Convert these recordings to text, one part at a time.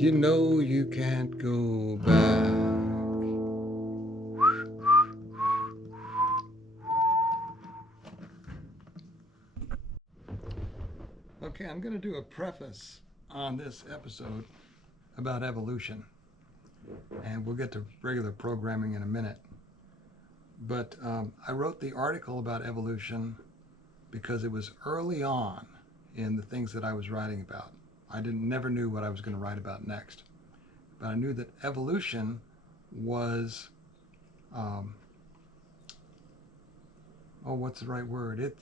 You know you can't go back. Okay, I'm going to do a preface on this episode about evolution, and we'll get to regular programming in a minute. But I wrote the article about evolution because it was early on in the things that I was writing about. I never knew what I was going to write about next, but I knew that evolution was, what's the right word?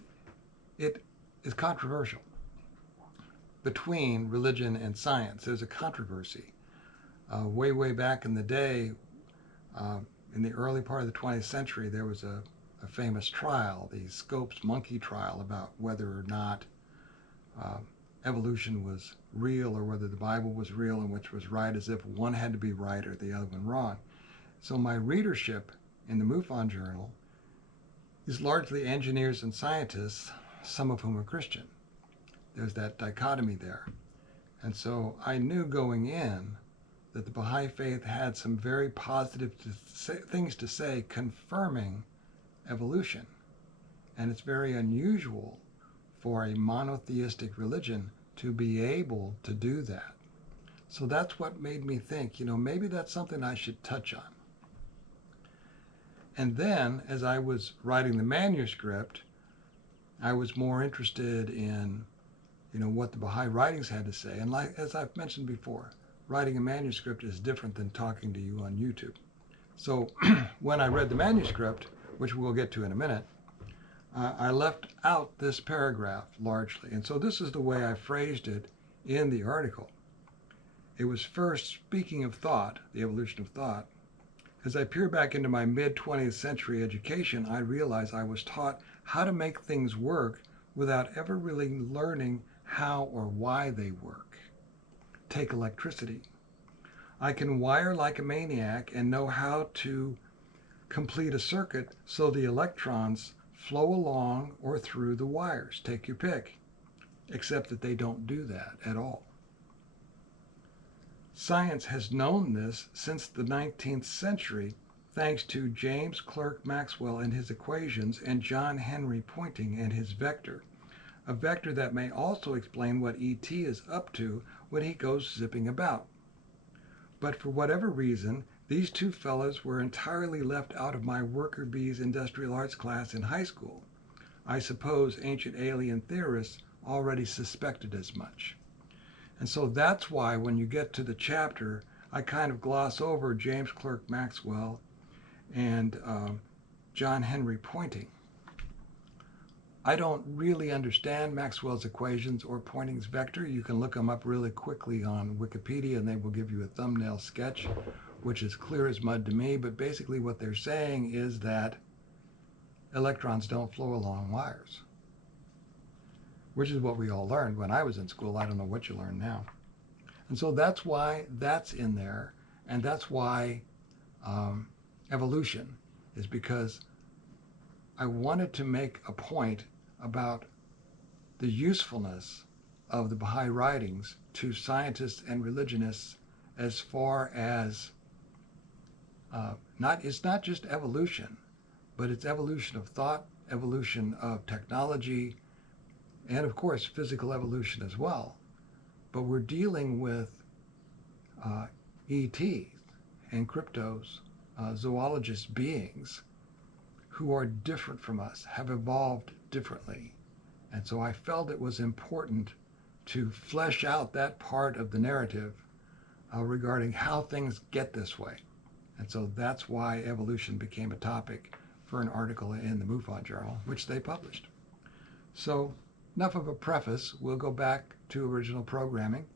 It is controversial between religion and science. There's a controversy. Way back in the day, in the early part of the 20th century, there was a famous trial, the Scopes monkey trial, about whether or not evolution was real or whether the Bible was real and which was right, as if one had to be right or the other one wrong. So my readership in the MUFON Journal is largely engineers and scientists, some of whom are Christian. There's that dichotomy there. And so I knew going in that the Baha'i Faith had some very positive things to say confirming evolution. And it's very unusual for a monotheistic religion to be able to do that. So that's what made me think, maybe that's something I should touch on. And then, as I was writing the manuscript, I was more interested in, what the Baha'i writings had to say. And as I've mentioned before, writing a manuscript is different than talking to you on YouTube. So when I read the manuscript, which we'll get to in a minute, I left out this paragraph largely. And so this is the way I phrased it in the article. It was first, speaking of thought, the evolution of thought. As I peer back into my mid-20th century education, I realized I was taught how to make things work without ever really learning how or why they work. Take electricity. I can wire like a maniac and know how to complete a circuit so the electrons flow along or through the wires. Take your pick. Except that they don't do that at all. Science has known this since the 19th century, thanks to James Clerk Maxwell and his equations and John Henry Poynting and his vector. A vector that may also explain what E.T. is up to when he goes zipping about. But for whatever reason, these two fellows were entirely left out of my worker bees industrial arts class in high school. I suppose ancient alien theorists already suspected as much. And so that's why when you get to the chapter, I kind of gloss over James Clerk Maxwell and John Henry Poynting. I don't really understand Maxwell's equations or Poynting's vector. You can look them up really quickly on Wikipedia and they will give you a thumbnail sketch, which is clear as mud to me. But basically what they're saying is that electrons don't flow along wires, which is what we all learned when I was in school. I don't know what you learn now. And so that's why that's in there. And that's why evolution is, because I wanted to make a point about the usefulness of the Baha'i writings to scientists and religionists, as far as it's not just evolution, but it's evolution of thought, evolution of technology, and of course physical evolution as well. But we're dealing with ETs and cryptos, zoologist beings who are different from us, have evolved differently. And so I felt it was important to flesh out that part of the narrative regarding how things get this way. And so that's why evolution became a topic for an article in the MUFON Journal, which they published. So enough of a preface. We'll go back to original programming.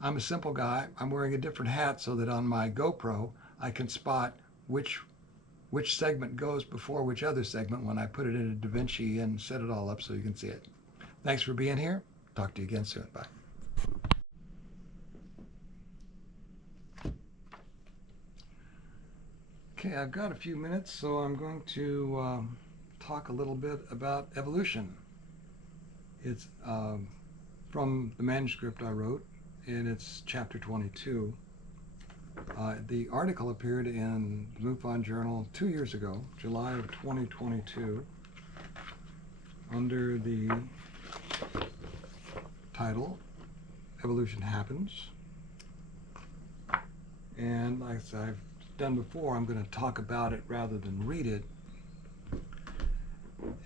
I'm a simple guy. I'm wearing a different hat so that on my GoPro I can spot which segment goes before which other segment when I put it into DaVinci and set it all up so you can see it. Thanks for being here. Talk to you again soon. Bye. Okay, I've got a few minutes, so I'm going to talk a little bit about evolution. It's from the manuscript I wrote, and it's chapter 22. The article appeared in the MUFON Journal 2 years ago, July of 2022, under the title, Evolution Happens. And like I've done before, I'm going to talk about it rather than read it.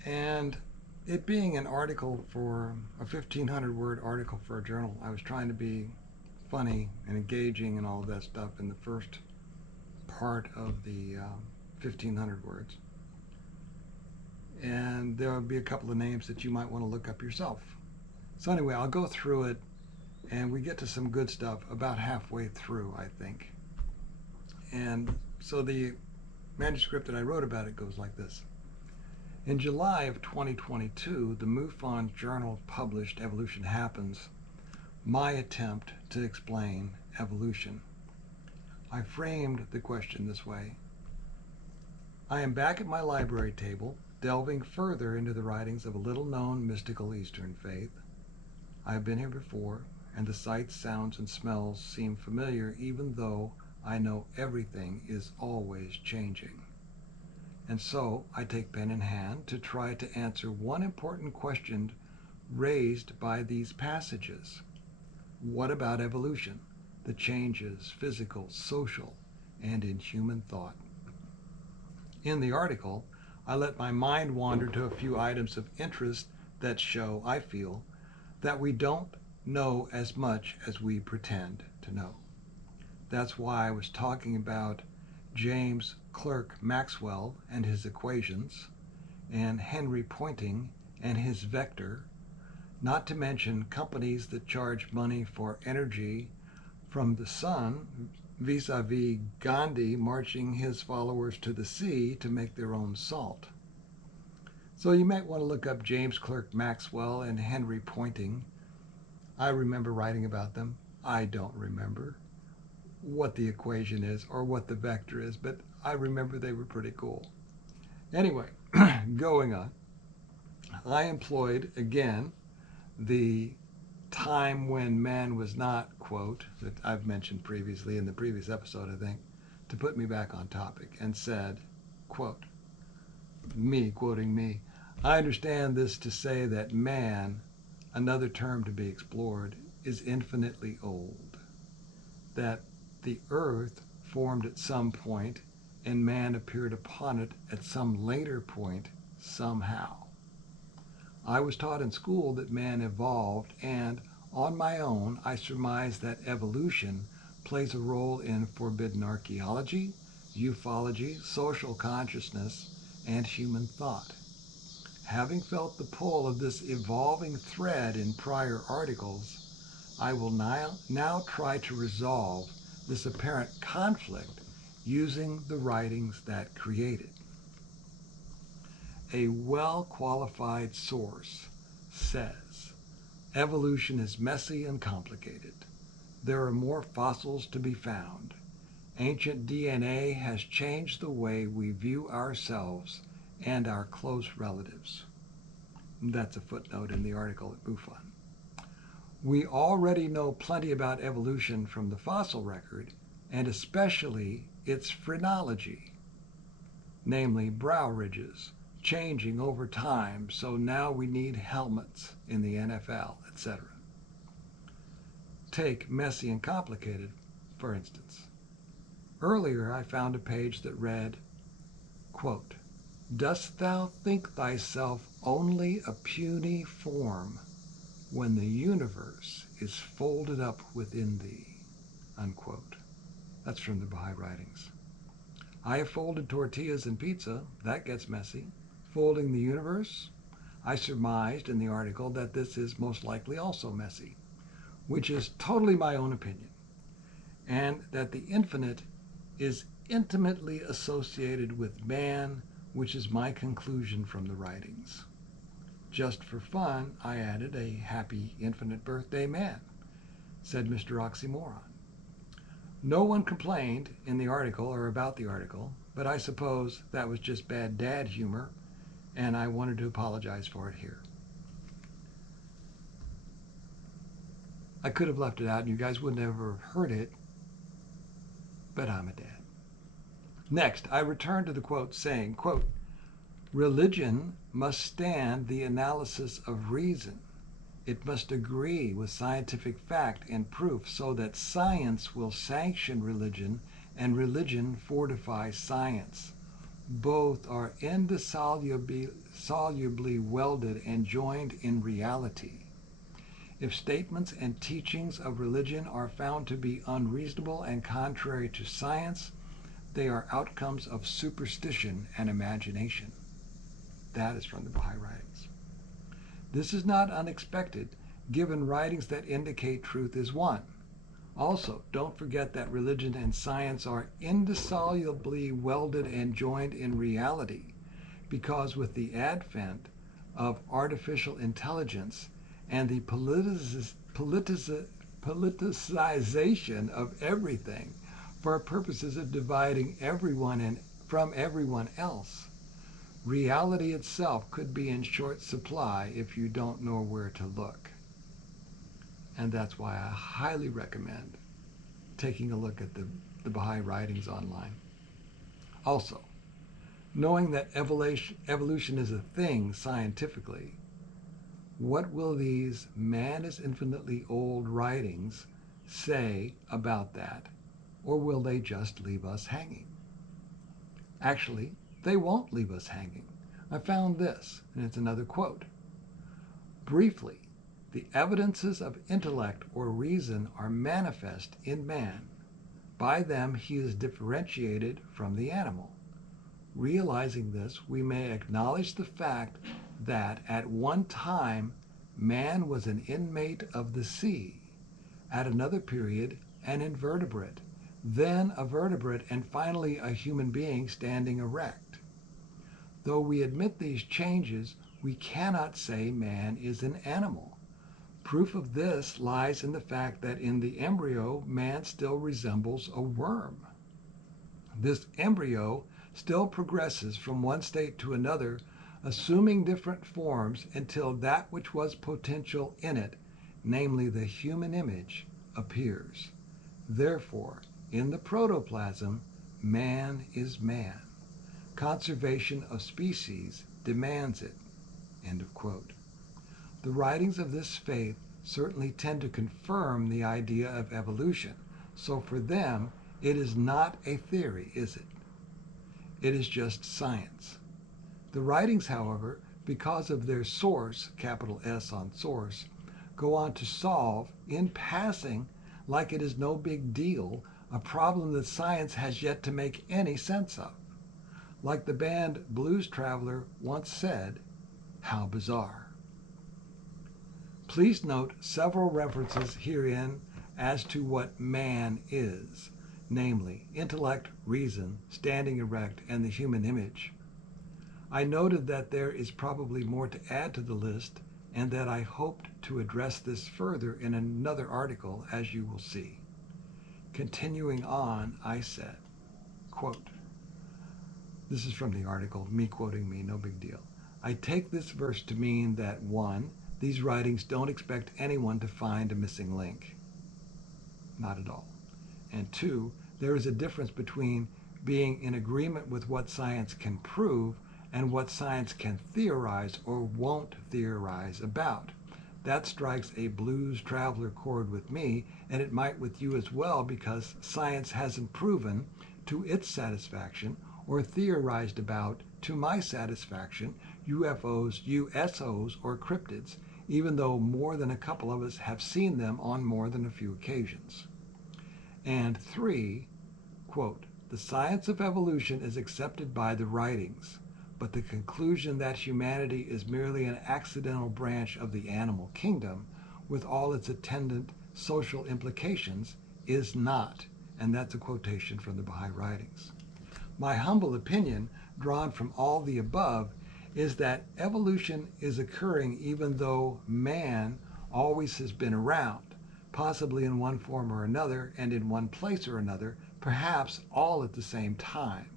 And it being an article for a 1,500-word article for a journal, I was trying to be funny and engaging and all of that stuff in the first part of the 1,500 words. And there will be a couple of names that you might want to look up yourself. So anyway, I'll go through it, and we get to some good stuff about halfway through, I think. And so the manuscript that I wrote about it goes like this. In July of 2022, the MUFON Journal published Evolution Happens, my attempt to explain evolution. I framed the question this way. I am back at my library table, delving further into the writings of a little-known mystical Eastern faith. I have been here before, and the sights, sounds, and smells seem familiar, even though I know everything is always changing. And so I take pen in hand to try to answer one important question raised by these passages. What about evolution, the changes, physical, social, and in human thought? In the article, I let my mind wander to a few items of interest that show, I feel, that we don't know as much as we pretend to know. That's why I was talking about James Clerk Maxwell and his equations, and Henry Poynting and his vector, not to mention companies that charge money for energy from the sun, vis-a-vis Gandhi marching his followers to the sea to make their own salt. So you might want to look up James Clerk Maxwell and Henry Poynting. I remember writing about them. I don't remember what the equation is or what the vector is, but I remember they were pretty cool. Anyway, going on, I employed again the time when man was not quote that I've mentioned previously in the previous episode, I think, to put me back on topic, and said, quote, me quoting me, I understand this to say that man, another term to be explored, is infinitely old, that the earth formed at some point and man appeared upon it at some later point somehow. I was taught in school that man evolved, and on my own I surmise that evolution plays a role in forbidden archaeology, ufology, social consciousness, and human thought. Having felt the pull of this evolving thread in prior articles, I will now try to resolve this apparent conflict using the writings that created. A well-qualified source says, evolution is messy and complicated. There are more fossils to be found. Ancient DNA has changed the way we view ourselves and our close relatives. That's a footnote in the article at MUFON. We already know plenty about evolution from the fossil record, and especially its phrenology, namely brow ridges, changing over time, so now we need helmets in the NFL, etc. Take messy and complicated, for instance. Earlier I found a page that read, quote, dost thou think thyself only a puny form when the universe is folded up within thee, unquote. That's from the Baha'i writings. I have folded tortillas and pizza. That gets messy. Folding the universe? I surmised in the article that this is most likely also messy, which is totally my own opinion, and that the infinite is intimately associated with man, which is my conclusion from the writings. Just for fun, I added a happy infinite birthday man, said Mr. Oxymoron. No one complained in the article or about the article, but I suppose that was just bad dad humor, and I wanted to apologize for it here. I could have left it out and you guys wouldn't have ever heard it, but I'm a dad. Next, I return to the quote saying, quote, religion must stand the analysis of reason. It must agree with scientific fact and proof so that science will sanction religion and religion fortify science. Both are indissolubly welded and joined in reality. If statements and teachings of religion are found to be unreasonable and contrary to science, they are outcomes of superstition and imagination. That is from the Baha'i writings. This is not unexpected, given writings that indicate truth is one. Also, don't forget that religion and science are indissolubly welded and joined in reality, because with the advent of artificial intelligence and the politicization of everything for purposes of dividing everyone from everyone else, reality itself could be in short supply if you don't know where to look. And that's why I highly recommend taking a look at the Baha'i writings online. Also, knowing that evolution is a thing scientifically, what will these man is infinitely old writings say about that? Or will they just leave us hanging? Actually, they won't leave us hanging. I found this, and it's another quote. Briefly, the evidences of intellect or reason are manifest in man. By them he is differentiated from the animal. Realizing this, we may acknowledge the fact that at one time man was an inmate of the sea, at another period an invertebrate, then a vertebrate, and finally a human being standing erect. Though we admit these changes, we cannot say man is an animal. Proof of this lies in the fact that in the embryo, man still resembles a worm. This embryo still progresses from one state to another, assuming different forms until that which was potential in it, namely the human image, appears. Therefore, in the protoplasm, man is man. Conservation of species demands it. End of quote. The writings of this faith certainly tend to confirm the idea of evolution. So for them, it is not a theory, is it? It is just science. The writings, however, because of their source, capital S on source, go on to solve, in passing, like it is no big deal, a problem that science has yet to make any sense of. Like the band Blues Traveler once said, how bizarre. Please note several references herein as to what man is, namely intellect, reason, standing erect, and the human image. I noted that there is probably more to add to the list, and that I hoped to address this further in another article, as you will see. Continuing on, I said, quote, this is from the article, me quoting me, no big deal. I take this verse to mean that 1, these writings don't expect anyone to find a missing link. Not at all. And 2, there is a difference between being in agreement with what science can prove and what science can theorize or won't theorize about. That strikes a Blues Traveler chord with me, and it might with you as well, because science hasn't proven to its satisfaction or theorized about, to my satisfaction, UFOs, USOs, or cryptids, even though more than a couple of us have seen them on more than a few occasions. And 3, quote, the science of evolution is accepted by the writings, but the conclusion that humanity is merely an accidental branch of the animal kingdom, with all its attendant social implications, is not. And that's a quotation from the Baha'i writings. My humble opinion, drawn from all the above, is that evolution is occurring even though man always has been around, possibly in one form or another, and in one place or another, perhaps all at the same time.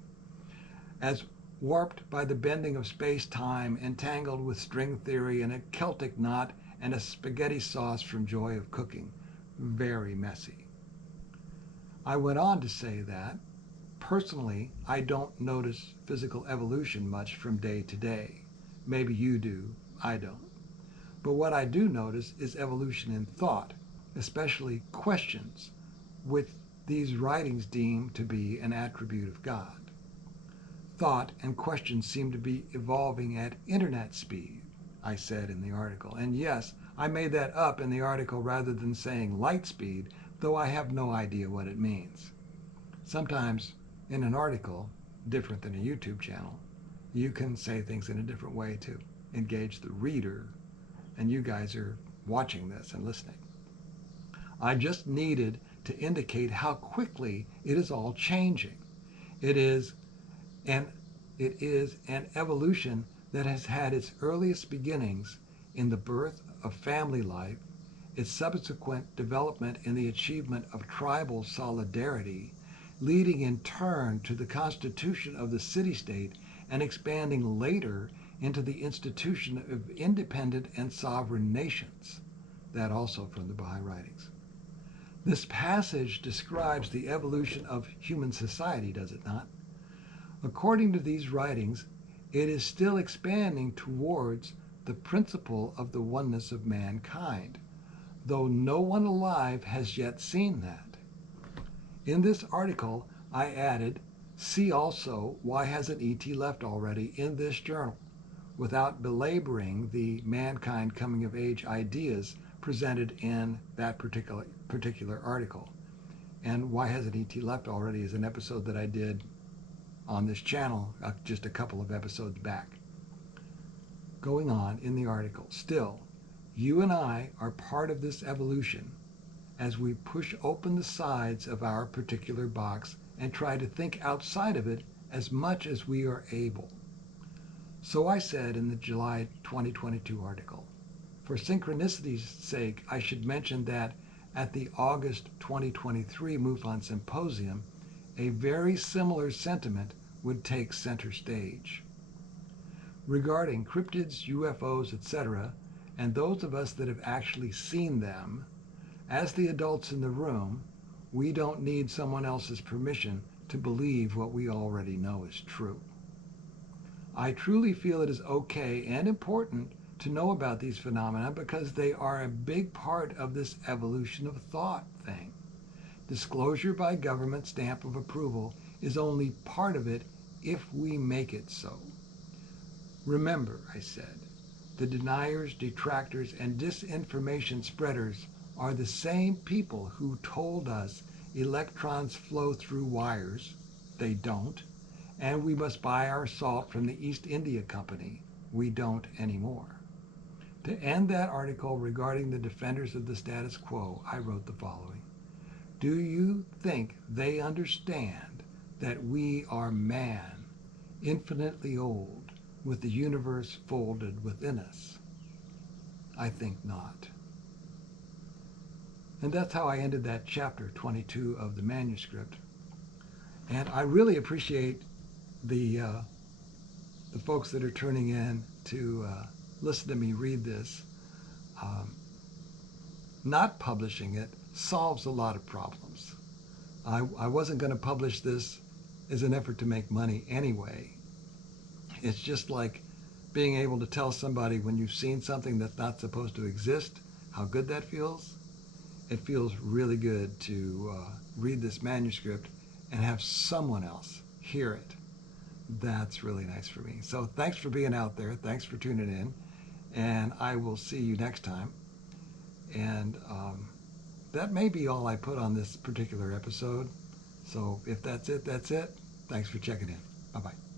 As warped by the bending of space-time, entangled with string theory and a Celtic knot and a spaghetti sauce from joy of cooking. Very messy. I went on to say that, personally, I don't notice physical evolution much from day to day. Maybe you do, I don't. But what I do notice is evolution in thought, especially questions, which these writings deem to be an attribute of God. Thought and questions seem to be evolving at internet speed, I said in the article. And yes, I made that up in the article rather than saying light speed, though I have no idea what it means. Sometimes in an article, different than a YouTube channel, you can say things in a different way to engage the reader, and you guys are watching this and listening. I just needed to indicate how quickly it is all changing. It is an evolution that has had its earliest beginnings in the birth of family life, its subsequent development in the achievement of tribal solidarity, leading in turn to the constitution of the city-state and expanding later into the institution of independent and sovereign nations. That also from the Baha'i writings. This passage describes the evolution of human society, does it not? According to these writings, it is still expanding towards the principle of the oneness of mankind, though no one alive has yet seen that. In this article, I added, see also why hasn't ET left already in this journal, without belaboring the mankind coming of age ideas presented in that particular article. And why hasn't ET left already is an episode that I did on this channel just a couple of episodes back. Going on in the article, still, you and I are part of this evolution as we push open the sides of our particular box and try to think outside of it as much as we are able. So I said in the July 2022 article, for synchronicity's sake, I should mention that at the August 2023 MUFON Symposium, a very similar sentiment would take center stage. Regarding cryptids, UFOs, etc., and those of us that have actually seen them, as the adults in the room, we don't need someone else's permission to believe what we already know is true. I truly feel it is okay and important to know about these phenomena because they are a big part of this evolution of thought thing. Disclosure by government stamp of approval is only part of it if we make it so. Remember, I said, the deniers, detractors, and disinformation spreaders are the same people who told us electrons flow through wires. They don't. And we must buy our salt from the East India Company. We don't anymore. To end that article regarding the defenders of the status quo, I wrote the following. Do you think they understand that we are man, infinitely old, with the universe folded within us? I think not. And that's how I ended that chapter 22 of the manuscript. And I really appreciate the folks that are turning in to listen to me read this. Not publishing it solves a lot of problems. I wasn't going to publish this as an effort to make money anyway. It's just like being able to tell somebody when you've seen something that's not supposed to exist, how good that feels. It feels really good to read this manuscript and have someone else hear it. That's really nice for me. So thanks for being out there. Thanks for tuning in. And I will see you next time. And that may be all I put on this particular episode. So if that's it, that's it. Thanks for checking in. Bye-bye.